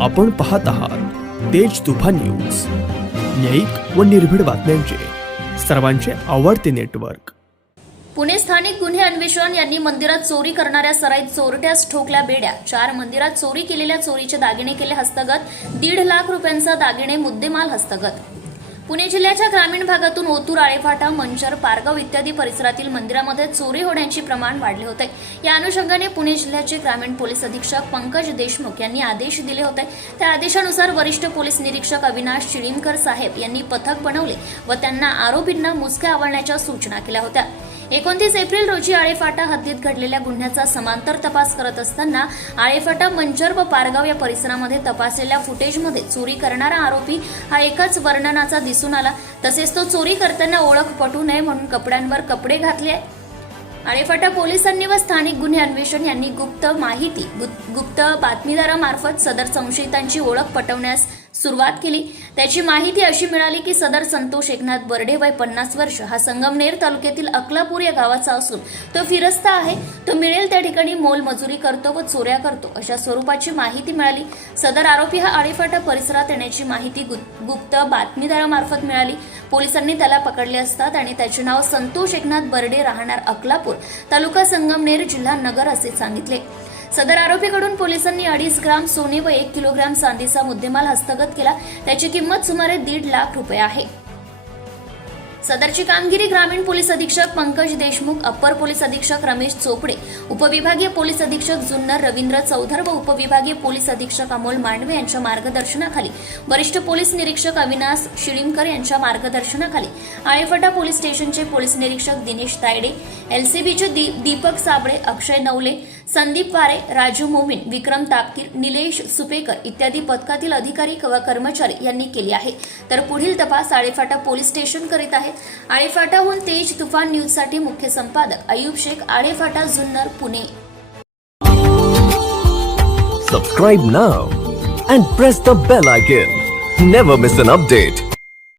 आपण पाहत आहात तेज तुफान न्यूज. न्यायिक व निर्भीड बातम्यांचे. सर्वांचे आवडते नेटवर्क. पुणे स्थानिक गुन्हे अन्वेषण यांनी मंदिरात चोरी करणाऱ्या सराईत चोरट्यास ठोकल्या बेड्या. चार मंदिरात चोरी केलेल्या चोरीचे दागिने केले हस्तगत. दीड लाख रुपयांचा दागिने मुद्देमाल हस्तगत. पुणे जिल्ह्याच्या ग्रामीण भागातून ओतूर आळेफाटा मंचर पारगाव इत्यादी परिसरातील मंदिरामध्ये चोरी होण्याचे प्रमाण वाढले होते. या अनुषंगाने पुणे जिल्ह्याचे ग्रामीण पोलीस अधीक्षक पंकज देशमुख यांनी आदेश दिले होते. त्या आदेशानुसार वरिष्ठ पोलीस निरीक्षक अविनाश चिळीमकर साहेब यांनी पथक बनवले व त्यांना आरोपींना मुसक्या आवळण्याच्या सूचना केल्या होत्या. एकोणतीस एप्रिल रोजी आळेफाटा हद्दीत घडलेल्या गुन्ह्याचा समांतर तपास करत असताना आळेफाटा मंचर व पारगाव या परिसरामध्ये तपासलेल्या फुटेजमध्ये चोरी करणारा आरोपी हा एकाच वर्णनाचा दिसून आला. तसेच तो चोरी करताना ओळख पटू नये म्हणून कपड्यांवर कपडे घातले आणि आळेफाटा पोलिसांनी व स्थानिक गुन्हे अन्वेषण यांनी गुप्त माहिती गु- गुप्त बातमीदारामार्फत सदर संशयितांची ओळख पटवण्यास सुरुवात केली. त्याची माहिती अशी मिळाली की सदर संतोष एकनाथ बर्डे वय पन्नास वर्ष हा संगमनेर तालुक्यातील अकलापूर या गावाचा असून तो फिरस्ता आहे. तो मिळेल त्या ठिकाणी मोलमजुरी करतो व चोऱ्या करतो अशा स्वरूपाची माहिती मिळाली. सदर आरोपी हा आळेफाटा परिसरात येण्याची माहिती गुप्त बातमीदारामार्फत मिळाली. पोलिसांनी त्याला पकडले असतात आणि त्याचे नाव संतोष एकनाथ बर्डे राहणार अकलापूर तालुका संगमनेर जिल्हा नगर असे सांगितले. सदर आरोपीकडून पोलिसांनी अडीच ग्राम सोने व एक किलोग्राम चांदीचा मुद्देमाल हस्तगत केला. त्याची किंमत सुमारे दीड लाख रुपये आहे. सदरची कामगिरी ग्रामीण पोलीस अधीक्षक पंकज देशमुख अप्पर पोलीस अधीक्षक रमेश चोपडे उपविभागीय पोलीस अधीक्षक जुन्नर रवींद्र चौधर व उपविभागीय पोलीस अधीक्षक अमोल मांडवे यांच्या मार्गदर्शनाखाली वरिष्ठ पोलीस निरीक्षक अविनाश शिळीमकर यांच्या मार्गदर्शनाखाली आळेफटा पोलीस स्टेशनचे पोलीस निरीक्षक दिनेश तायडे एलसीबीचे दी- दीपक साबळे अक्षय नवले संदीप वारे राजू मोमीन विक्रम तापकीर निलेश सुपेकर इत्यादी पथकातील अधिकारी व कर्मचारी यांनी केली आहे तर पुढील तपास आळेफाटा पोलीस स्टेशन करीत आहेत आळेफाटाहून तेज तुफान न्यूजसाठी मुख्य संपादक Ayub Shaikh Alephata Junnar Pune Subscribe now and press the bell icon. Never miss an update.